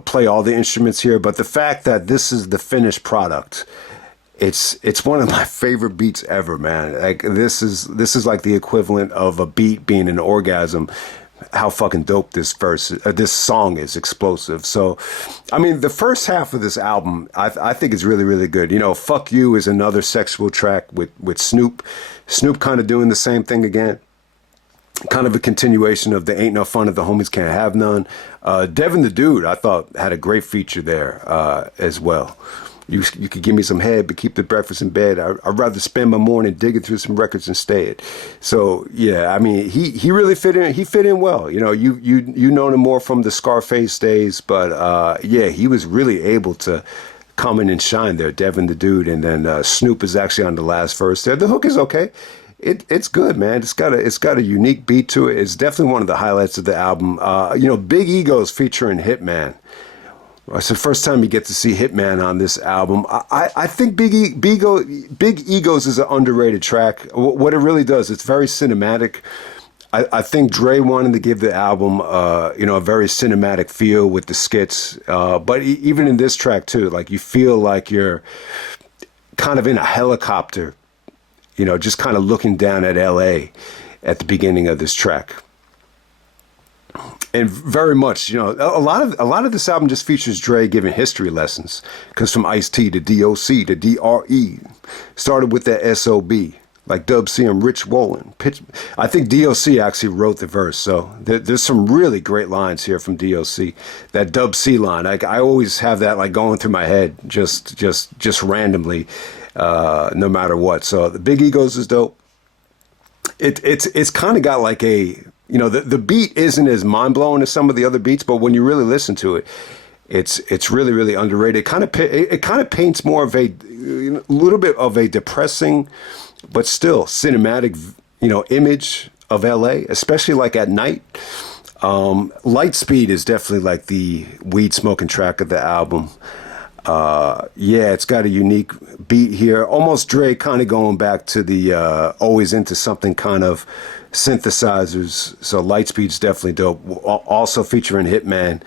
play all the instruments here, but the fact that this is the finished product, it's one of my favorite beats ever, man. Like this is like the equivalent of a beat being an orgasm. How fucking dope this song is, Explosive. So, I mean, the first half of this album, I think is really, really good. Fuck You is another sexual track with Snoop. Snoop kind of doing the same thing again. Kind of a continuation of the Ain't No Fun If the Homies Can't Have None. Devin the Dude, I thought, had a great feature there as well. You could give me some head, but keep the breakfast in bed. I'd rather spend my morning digging through some records instead. So yeah, I mean, he really fit in. He fit in well. You know him more from the Scarface days, but yeah, he was really able to come in and shine there. Devin the Dude, and then Snoop is actually on the last verse there. The hook is okay. It's good, man. It's got a unique beat to it. It's definitely one of the highlights of the album. Big Egos featuring Hitman. It's the first time you get to see Hitman on this album. I think Big Egos is an underrated track. What it really does, it's very cinematic. I think Dre wanted to give the album, a very cinematic feel with the skits. But even in this track too, like you feel like you're kind of in a helicopter, just kind of looking down at LA at the beginning of this track. And very much, a lot of this album just features Dre giving history lessons. Because from Ice-T to DOC to DRE, started with that SOB, like Dub C and Rich Wolin. I think DOC actually wrote the verse, so there's some really great lines here from DOC. That Dub C line, I always have that like going through my head, just randomly, no matter what. So the Big Egos is dope. It's kind of got like a, the beat isn't as mind-blowing as some of the other beats, but when you really listen to it, it's really, really underrated. It kind of paints more of a little bit of a depressing, but still cinematic, image of LA, especially like at night. Lightspeed is definitely like the weed smoking track of the album. Yeah, it's got a unique beat here. Almost Dre kind of going back to the always into something kind of synthesizers. So Lightspeed's definitely dope. Also featuring Hitman.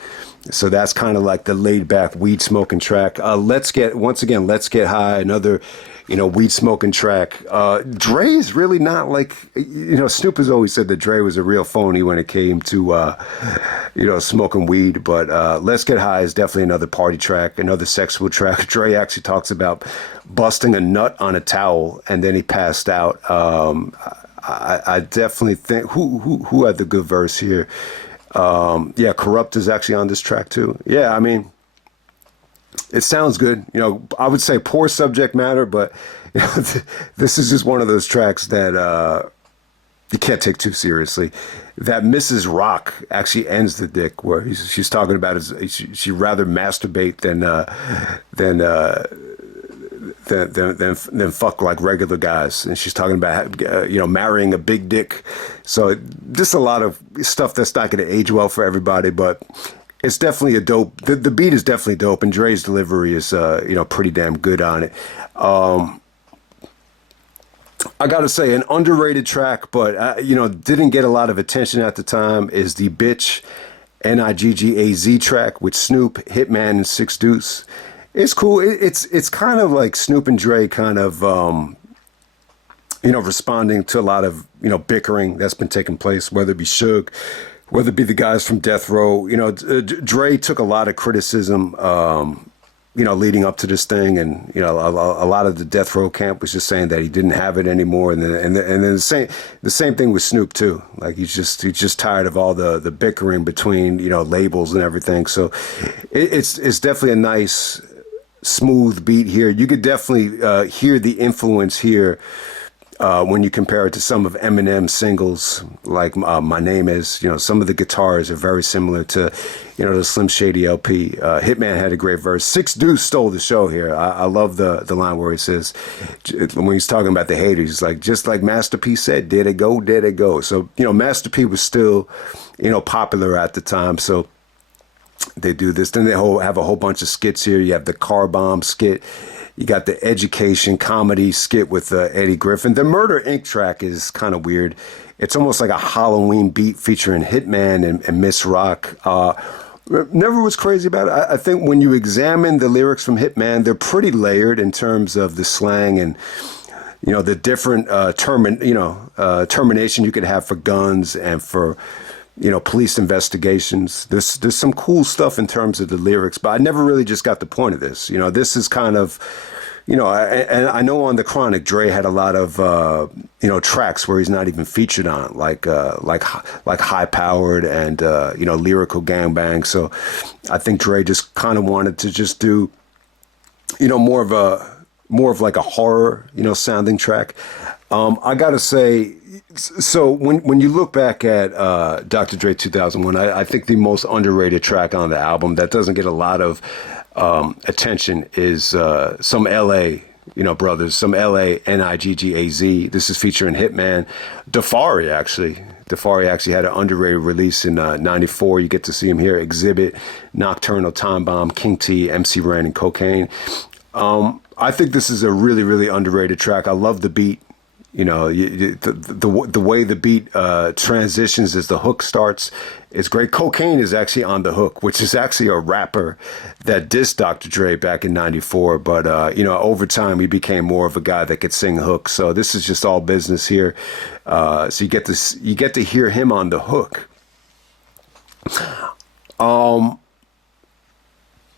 So that's kind of like the laid back weed smoking track. Let's Get High, another, weed smoking track. Dre is really not like, Snoop has always said that Dre was a real phony when it came to, smoking weed. But Let's Get High is definitely another party track, another sexual track. Dre actually talks about busting a nut on a towel and then he passed out. I definitely think who had the good verse here. Yeah, Corrupt is actually on this track too. Yeah, I mean, it sounds good. I would say poor subject matter, but this is just one of those tracks that you can't take too seriously. That Mrs. Rock actually ends the dick where she's talking about she'd rather masturbate than fuck like regular guys, and she's talking about marrying a big dick. So just a lot of stuff that's not going to age well for everybody, but it's definitely a dope. The beat is definitely dope, and Dre's delivery is pretty damn good on it. I gotta say, an underrated track, but didn't get a lot of attention at the time is the Bitch Niggaz track with Snoop, Hitman, and Six Deuce. It's cool. It's kind of like Snoop and Dre kind of responding to a lot of bickering that's been taking place, whether it be Suge, whether it be the guys from Death Row. Dre took a lot of criticism leading up to this thing, and a lot of the Death Row camp was just saying that he didn't have it anymore, and then the same thing with Snoop too. Like he's just tired of all the bickering between labels and everything. So it's definitely a nice smooth beat here. You could definitely hear the influence here when you compare it to some of Eminem's singles, like My Name Is. Some of the guitars are very similar to the Slim Shady LP. Hitman had a great verse. Six Deuce stole the show here. I love the line where he says, when he's talking about the haters, he's like, just like Master P said, did it go, did it go. So Master P was still popular at the time. So they do this. Then they have a whole bunch of skits here. You have the car bomb skit. You got the education comedy skit with Eddie Griffin. The Murder Inc. track is kind of weird. It's almost like a Halloween beat featuring Hitman and Miss Rock. Never was crazy about it. I think when you examine the lyrics from Hitman, they're pretty layered in terms of the slang and the different termination you could have for guns and for police investigations. There's some cool stuff in terms of the lyrics, but I never really just got the point of this. This is kind of, and I know on the Chronic, Dre had a lot of, tracks where he's not even featured on, like High Powered and, Lyrical Gangbang. So I think Dre just kind of wanted to just do, more of like a horror, sounding track. I gotta say, so when you look back at Dr. Dre 2001, I think the most underrated track on the album that doesn't get a lot of attention is Some LA, Brothers, Some LA Niggaz. This is featuring Hitman. Dafari actually had an underrated release in '94. You get to see him here. Exhibit, Nocturnal, Time Bomb, King T, MC Ren, and Cocaine. I think this is a really, really underrated track. I love the beat. The way the beat transitions as the hook starts is great. Cocaine is actually on the hook, which is actually a rapper that dissed Dr. Dre back in '94. But over time, he became more of a guy that could sing hooks. So this is just all business here. So you get to hear him on the hook.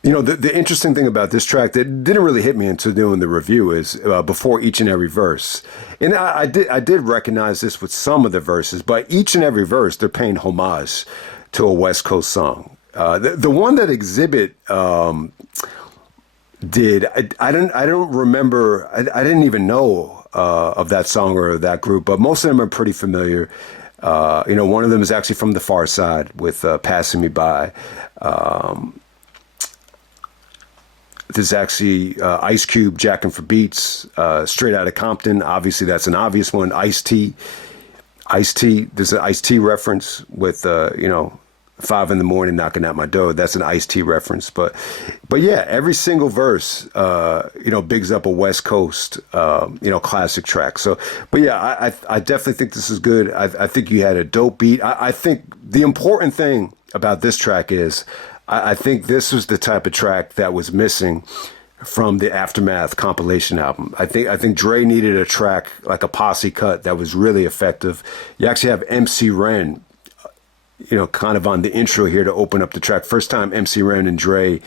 The interesting thing about this track that didn't really hit me until doing the review is before each and every verse. And I did recognize this with some of the verses, but each and every verse, they're paying homage to a West Coast song. The one that Exhibit did, I don't remember, I didn't even know of that song or that group, but most of them are pretty familiar. One of them is actually from the Far Side with Passing Me By. There's actually Ice Cube, Jackin' for Beats, Straight Outta Compton. Obviously, that's an obvious one. Ice-T. There's an Ice-T reference with, 5 in the morning knocking at my door. That's an Ice-T reference, but yeah, every single verse, bigs up a West Coast, classic track. So, but yeah, I definitely think this is good. I think you had a dope beat. I think the important thing about this track is, I think this was the type of track that was missing from the Aftermath compilation album. I think Dre needed a track like a posse cut that was really effective. You actually have MC Ren, kind of on the intro here to open up the track. First time MC Ren and Dre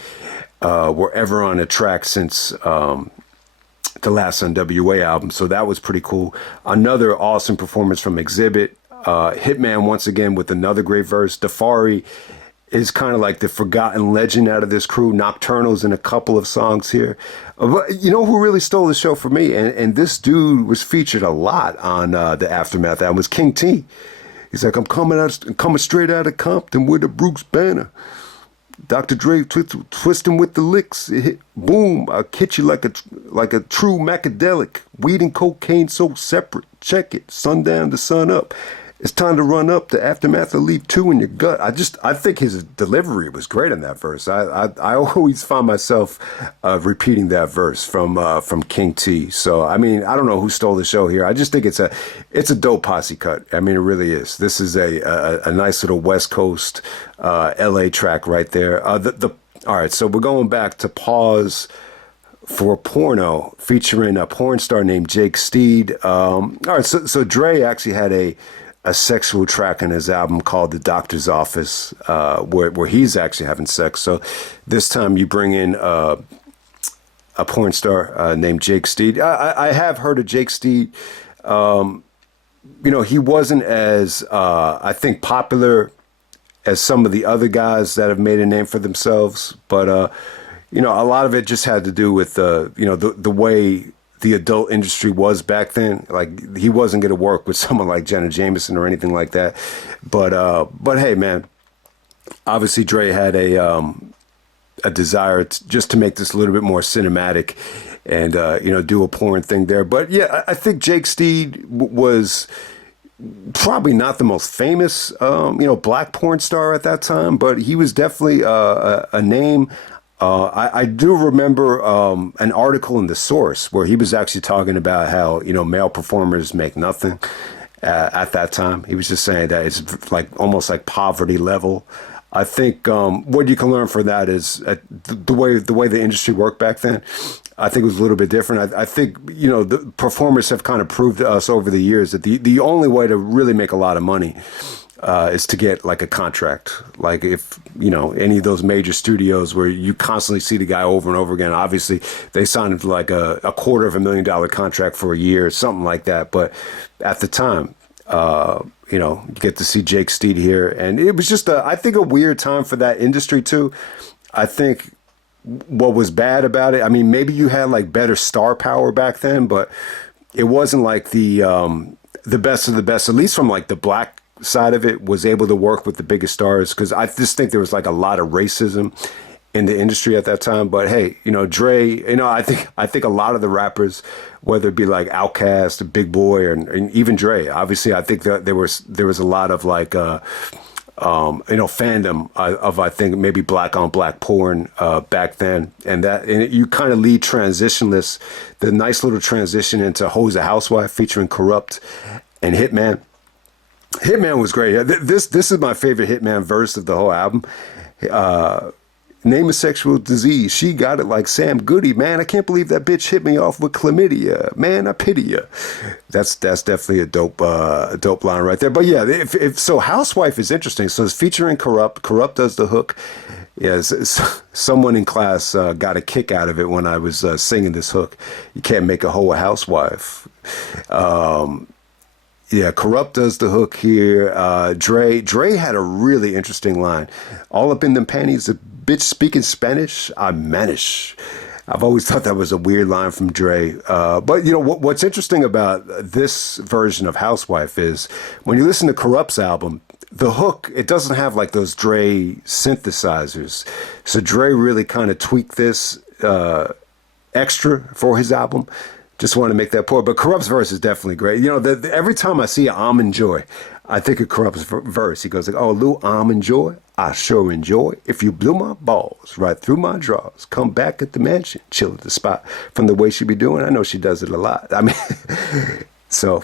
were ever on a track since the last NWA album. So that was pretty cool. Another awesome performance from Exhibit. Hitman once again with another great verse. Dafari is kind of like the forgotten legend out of this crew. Nocturnal's in a couple of songs here. But you know who really stole the show for me? And this dude was featured a lot on the Aftermath album, was King T. He's like, I'm coming straight out of Compton with a Brooks banner. Dr. Dre twisting with the licks. It hit, boom, I'll hit you like a true macadelic. Weed and cocaine so separate. Check it, sundown to sun up. It's time to run up. The Aftermath will leave 2 in your gut. I think his delivery was great in that verse. I always find myself repeating that verse from King T. So I mean, I don't know who stole the show here. I just think it's a dope posse cut. I mean, it really is. This is a nice little West Coast LA track right there. All right, so we're going back to Pause for Porno, featuring a porn star named Jake Steed. All right, so Dre actually had a sexual track on his album called The Doctor's Office, where he's actually having sex. So this time you bring in a porn star named Jake Steed. I have heard of Jake Steed. He wasn't as, I think, popular as some of the other guys that have made a name for themselves. But, a lot of it just had to do with, the way the adult industry was back then. Like, he wasn't going to work with someone like Jenna Jameson or anything like that. But hey, man, obviously Dre had a desire just to make this a little bit more cinematic and, do a porn thing there. But yeah, I think Jake Steed was probably not the most famous, black porn star at that time, but he was definitely a name. I do remember an article in The Source where he was actually talking about how, male performers make nothing at that time. He was just saying that it's like almost like poverty level. I think what you can learn from that is the way the industry worked back then. I think it was a little bit different. I think, the performers have kind of proved to us over the years that the only way to really make a lot of money is to get like a contract. Like if, any of those major studios where you constantly see the guy over and over again, obviously they signed him to like a $250,000 contract for a year, something like that. But at the time, you get to see Jake Steed here. And it was just I think a weird time for that industry too. I think what was bad about it, I mean, maybe you had like better star power back then, but it wasn't like the best of the best, at least from like the black side of it, was able to work with the biggest stars, because I just think there was like a lot of racism in the industry at that time. But hey, Dre, I think a lot of the rappers, whether it be like Outkast, Big Boy, and even Dre, obviously I think that there was a lot of like fandom of I think maybe black on black porn back then, and you kind of lead transitionless, the nice little transition into Ho's a Housewife featuring Corrupt and Hitman. Hitman was great. This is my favorite Hitman verse of the whole album. Name a sexual disease. She got it like Sam Goody. Man, I can't believe that bitch hit me off with chlamydia. Man, I pity you. That's definitely a dope line right there. But yeah, if so, Housewife is interesting. So it's featuring Corrupt. Corrupt does the hook. Yes, someone in class got a kick out of it when I was singing this hook. You can't make a whole housewife. Yeah, Corrupt does the hook here. Dre had a really interesting line. All up in them panties, a bitch speaking Spanish, I manish. I've always thought that was a weird line from Dre. But what's interesting about this version of Housewife is when you listen to Corrupt's album, the hook, it doesn't have like those Dre synthesizers. So Dre really kind of tweaked this extra for his album, Just want to make that point. But Corrupt's verse is definitely great. You know, every time I see Almond Joy, I think of Corrupt's verse. He goes like, "Oh, Lou Almond Joy, I sure enjoy. If you blew my balls right through my drawers, come back at the mansion, chill at the spot." From the way she be doing, I know she does it a lot. I mean, so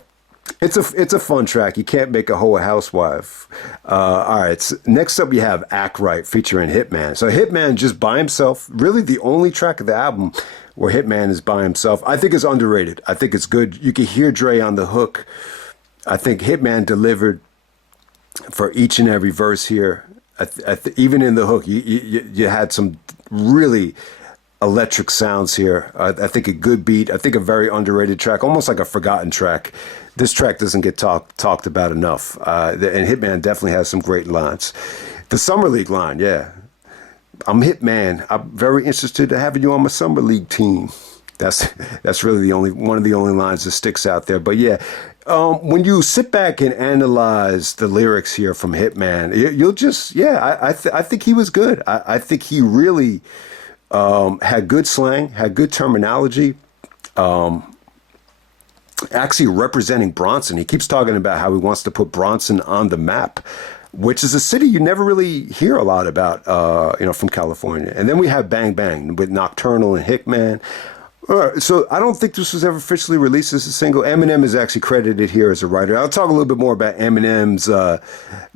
it's a fun track. You can't make a whole housewife. All right. So next up, you have Act Right featuring Hitman. So Hitman just by himself, really the only track of the album where Hitman is by himself. I think it's underrated. I think it's good. You can hear Dre on the hook. I think Hitman delivered for each and every verse here. Even in the hook, you had some really electric sounds here. I think a good beat. I think a very underrated track, almost like a forgotten track. This track doesn't get talked about enough. And Hitman definitely has some great lines. The Summer League line, yeah. "I'm Hitman. I'm very interested in having you on my Summer League team." That's really the only one of the only lines that sticks out there. But yeah, when you sit back and analyze the lyrics here from Hitman, you'll just I think he was good. I think he really had good slang, had good terminology. Actually representing Bronson. He keeps talking about how he wants to put Bronson on the map, which is a city you never really hear a lot about, from California. And then we have Bang Bang with Nocturnal and Hickman. So I don't think this was ever officially released as a single. Eminem is actually credited here as a writer. I'll talk a little bit more about Eminem's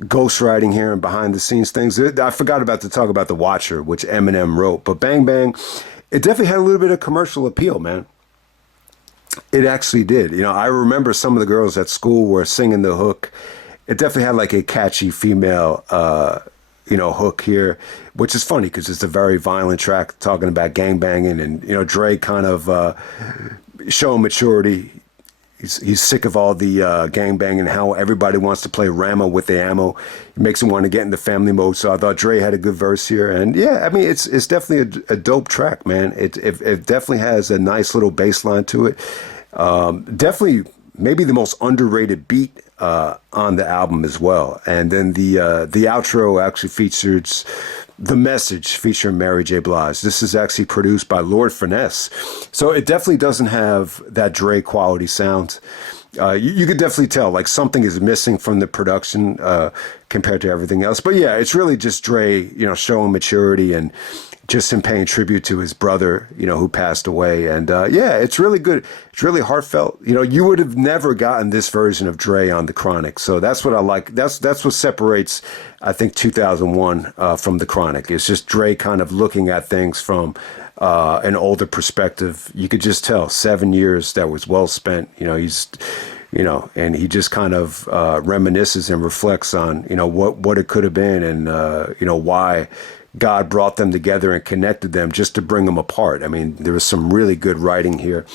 ghostwriting here and behind the scenes things. I forgot to talk about The Watcher, which Eminem wrote. But Bang Bang, it definitely had a little bit of commercial appeal, man. It actually did. You know, I remember some of the girls at school were singing the hook. It definitely had like a catchy female, hook here, which is funny because it's a very violent track talking about gangbanging and, Dre kind of showing maturity. He's sick of all the gangbanging and how everybody wants to play Rama with the ammo. It makes him want to get into family mode. So I thought Dre had a good verse here. And yeah, I mean, it's definitely a dope track, man. It definitely has a nice little bass line to it. Definitely maybe the most underrated beat on the album as well. And then the outro actually features The Message featuring Mary J. Blige. This is actually produced by Lord Finesse. So it definitely doesn't have that Dre quality sound. You could definitely tell like something is missing from the production compared to everything else. But yeah, it's really just Dre, showing maturity and just him paying tribute to his brother, who passed away. And it's really good. It's really heartfelt. You would have never gotten this version of Dre on The Chronic. So that's what I like. That's what separates, I think, 2001 from The Chronic. It's just Dre kind of looking at things from an older perspective. You could just tell 7 years that was well spent. He's, and he just kind of reminisces and reflects on, what it could have been and, why God brought them together and connected them just to bring them apart. I mean, there was some really good writing here.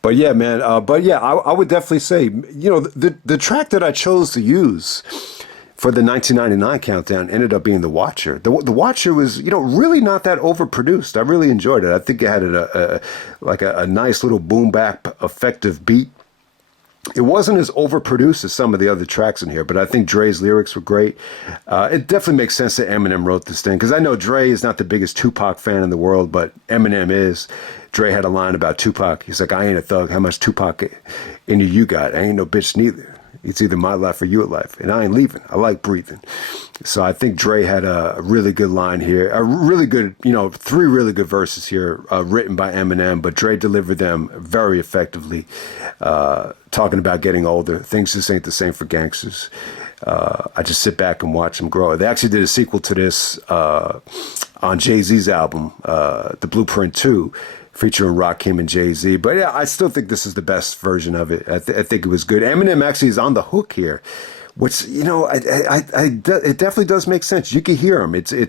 But yeah, man. I would definitely say, the track that I chose to use for the 1999 countdown ended up being The Watcher. The Watcher was, really not that overproduced. I really enjoyed it. I think it had a nice little boom bap effective beat. It wasn't as overproduced as some of the other tracks in here, but I think Dre's lyrics were great. It definitely makes sense that Eminem wrote this thing, because I know Dre is not the biggest Tupac fan in the world, but Eminem is. Dre had a line about Tupac. He's like, "I ain't a thug. How much Tupac in you got? I ain't no bitch neither. It's either my life or your life, and I ain't leaving. I like breathing." So I think Dre had a really good line here. A really good, 3 really good verses here written by Eminem, but Dre delivered them very effectively. Talking about getting older. Things just ain't the same for gangsters. I just sit back and watch them grow. They actually did a sequel to this on Jay-Z's album, The Blueprint 2, featuring Rakim and Jay-Z. But yeah, I still think this is the best version of it. I think it was good. Eminem actually is on the hook here, which, it definitely does make sense. You can hear him. It's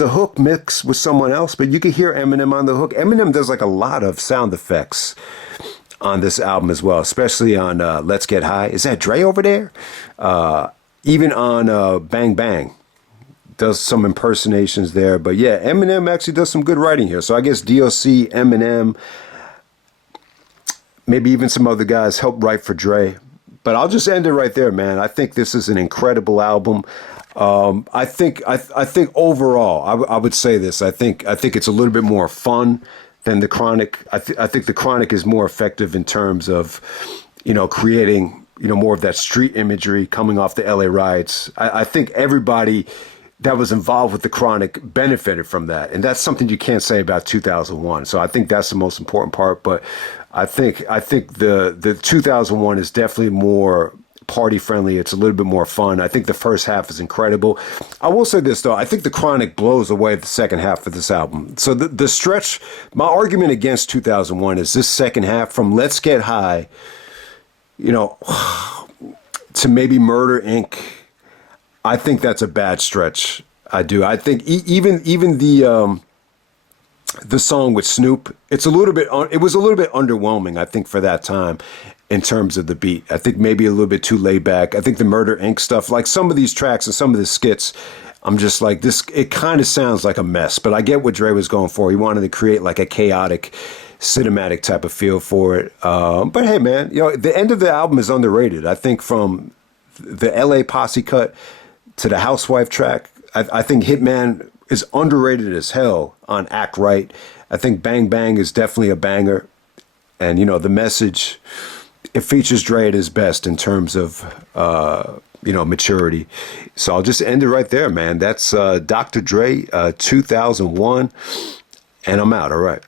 a hook mix with someone else, but you can hear Eminem on the hook. Eminem does like a lot of sound effects on this album as well, especially on Let's Get High. Is that Dre over there? Even on Bang Bang. Does some impersonations there. But yeah, Eminem actually does some good writing here. So I guess DOC, Eminem, maybe even some other guys helped write for Dre. But I'll just end it right there, man. I think this is an incredible album. I think overall, I would say this. I think it's a little bit more fun than the Chronic. I think the Chronic is more effective in terms of, creating, more of that street imagery coming off the LA riots. I think everybody that was involved with the Chronic benefited from that. And that's something you can't say about 2001. So I think that's the most important part. But I think the 2001 is definitely more party friendly. It's a little bit more fun. I think the first half is incredible. I will say this though, I think the Chronic blows away the second half of this album. So the stretch, my argument against 2001 is this second half from Let's Get High, to maybe Murder Inc. I think that's a bad stretch. I do. I think even the song with Snoop, it was a little bit underwhelming, I think, for that time in terms of the beat. I think maybe a little bit too laid back. I think the Murder Inc. stuff, like some of these tracks and some of the skits, I'm just like, this, it kind of sounds like a mess, but I get what Dre was going for. He wanted to create like a chaotic, cinematic type of feel for it. But hey, man, the end of the album is underrated. I think from the LA Posse cut to the Housewife track, I think Hitman is underrated as hell on Act Right. I think Bang Bang is definitely a banger. And, the message, it features Dre at his best in terms of, maturity. So I'll just end it right there, man. That's Dr. Dre, 2001. And I'm out. All right.